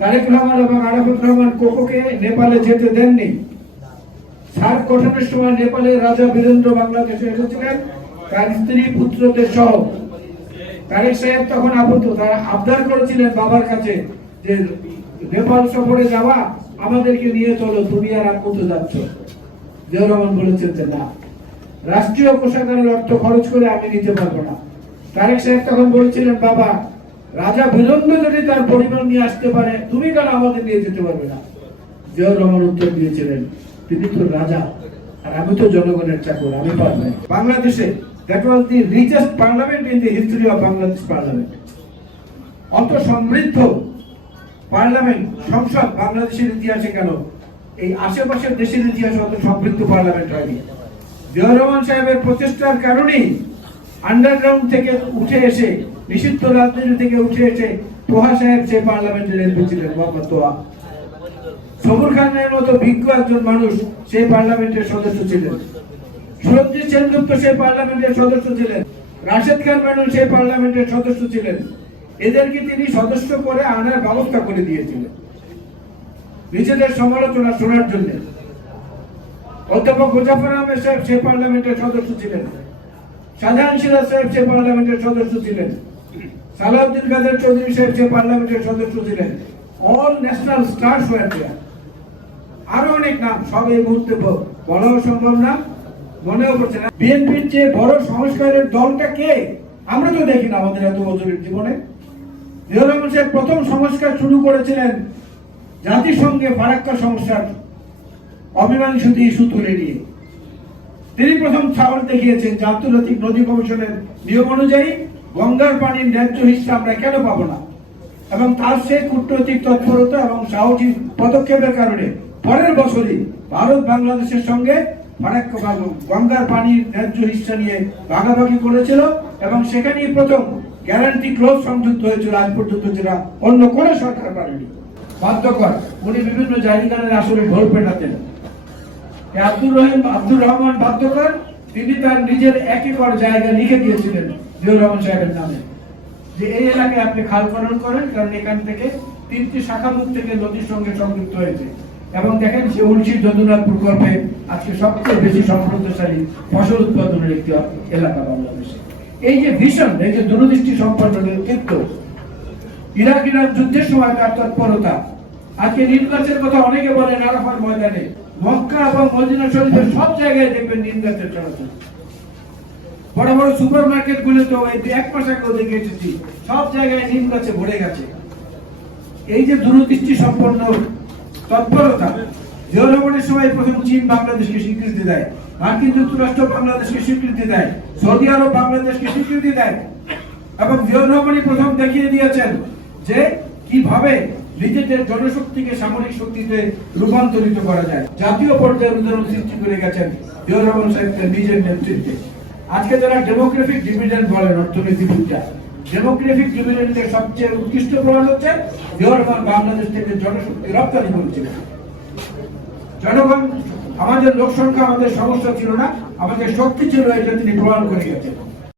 তারেক রহমান এবং আরাফাত রহমান কোকোকে নেপালে যেতে দেননি। গঠনের সময় নেপালের রাজা বীরেন্দ্র বাংলাদেশে এসেছিলেন, তার স্ত্রী পুত্রদের সহ। তারেক সাহেব তখন তারা আবদার করেছিলেন বাবার কাছে যে নেপাল সফরে যাওয়া আমাদেরকে নিয়ে চলো তুমি আর আপত্ত যাচ্ছ। জিয়াউর রহমান বলেছেন যে না। রাষ্ট্রীয় কোষাগারের অর্থ খরচ করে আমি নিতে পারব না। তারেক সাহেব তখন বলছিলেন, বাবা রাজা বীরেন্দ্র যদি তার পরিবার নিয়ে আসতে পারে, তুমি কেন আমাদের নিয়ে যেতে পারবে না? জিয়াউর রহমান উত্তর দিয়েছিলেন, তিনি তো রাজা, আর আমি তো জনগণের চাকর, আমি পারব বাংলাদেশে that was the richest parliament in the history of Bangladesh parliament অত সমৃদ্ধ পার্লামেন্ট সংসদ বাংলাদেশের ইতিহাসে কেন? এই আশেপাশের দেশের ইতিহাসে অত সমৃদ্ধ পার্লামেন্ট হয়নি। জিয়াউর রহমান সাহেবের প্রচেষ্টার কারণেই আন্ডারগ্রাউন্ড থেকে উঠে এসে, নিষিদ্ধ রাজনীতি থেকে উঠে এসে তোহা সাহেব সেই পার্লামেন্টের এমপি ছিলেন, মোহাম্মদ তোহা। সবুর খানের মতো বিজ্ঞ একজন মানুষ সেই পার্লামেন্টের সদস্য ছিলেন। সুরঞ্জিত সেনগুপ্ত সেই পার্লামেন্টের সদস্য ছিলেন। রাশেদ খান মেনন সেই পার্লামেন্টের সদস্য ছিলেন। এদেরকে তিনি সদস্য করে আনার ব্যবস্থা করে দিয়েছিলেন। নিজেদের সমালোচনা শোনার জন্য। অধ্যাপক মুজাফর আহমেদ সাহেব সেই পার্লামেন্টের সদস্য ছিলেন। শাহজাহান সিরাজ সাহেব সেই পার্লামেন্টের সদস্য ছিলেন। সালাউদ্দিন কাদের চৌধুরী সাহেব সেই পার্লামেন্টের সদস্য ছিলেন। অল ন্যাশনাল স্টার্স ওয়ার আরও অনেক নাম, সব এই মুহূর্তে বলাও সম্ভব না, মনেও পড়ছে না। বিএনপির যে বড় সংস্কারের দলটা কে? আমরা তো দেখি না আমাদের এত বছরের জীবনে। জিয়াউর রহমান সাহেব প্রথম সংস্কার শুরু করেছিলেন জাতিসংঘে ফারাক্কা সমস্যার অমীমাংসিত ইস্যু তুলে নিয়ে। তিনি প্রথম সাহস দেখিয়েছেন যে আন্তর্জাতিক নদী কমিশনের নিয়ম অনুযায়ী গঙ্গার পানির ন্যায্য হিসা আমরা কেন পাবো না? এবং তার সেই কূটনৈতিক তৎপরতা এবং সাহসী পদক্ষেপের কারণে পরের বছরই ভারত বাংলাদেশের সঙ্গে গঙ্গার পানির ন্যায্য হিসা নিয়ে ভাগাভাগি করেছিল এবং সেখানেই প্রথম গ্যারান্টি ক্লোজ সংযুক্ত হয়েছিল। আজ পর্যন্ত যেটা অন্য কোনো সরকার পারেনি। বাধ্য বাধ্যকর উনি বিভিন্ন জায়গায় আসলে ঢোল পেটাতেন। আব্দুর রহিম, আব্দুর রহমান বাদ্যকর, তিনি তার নিজের এক একর জায়গা লিখে দিয়েছিলেন রহমান সাহেবের নামে। যে এই এলাকায় আপনি খাল খনন করেন, কারণ এখান থেকে তিনটি থেকে নদীর সঙ্গে সংযুক্ত হয়েছে। এবং দেখেন যে উলসি যদুনাথ প্রকল্পে আজকে সবচেয়ে বেশি ফসল উৎপাদনের একটি এলাকা বাংলাদেশে। এই যে ভীষণ এই যে দূরদৃষ্টি সম্পন্ন নেতৃত্ব ইরাক ইরান যুদ্ধের সময় তার তৎপরতা, আজকে গাছের কথা অনেকে বলেন, আরাফার ময়দানে। মক্কা এবং মদিনা শরীফের সব জায়গায় দেখবেন গাছের চলাচল। বড় বড় সুপার মার্কেটগুলো এই এক মাস আগে দেখে এসেছি, সব জায়গায় নিম গাছে ভরে গেছে। এই যে দূরদৃষ্টি সম্পন্ন তৎপরতা জিও সময় প্রথম চীন বাংলাদেশকে স্বীকৃতি দেয়, মার্কিন যুক্তরাষ্ট্র বাংলাদেশকে স্বীকৃতি দেয়, সৌদি আরব বাংলাদেশকে স্বীকৃতি দেয় এবং জিয়াউর প্রথম দেখিয়ে দিয়েছেন যে কীভাবে নিজেদের জনশক্তিকে সামরিক শক্তিতে রূপান্তরিত করা যায়। জাতীয় পর্যায়ে উদাহরণ সৃষ্টি করে গেছেন জিয়াউর রহমান নিজের নেতৃত্বে। আজকে যারা ডেমোগ্রাফিক ডিভিডেন্ড বলেন অর্থনীতিবিদরা ডেমোগ্রাফিক ডিভিডেন্ডের সবচেয়ে উৎকৃষ্ট প্রমাণ হচ্ছে জিয়াউর রহমান বাংলাদেশ থেকে জনশক্তি রপ্তানি করেছিলেন। জনগণ, আমাদের লোক সংখ্যা, আমাদের সমস্যা ছিল না, আমাদের শক্তি ছিল, এটা তিনি প্রমাণ করে গেছেন।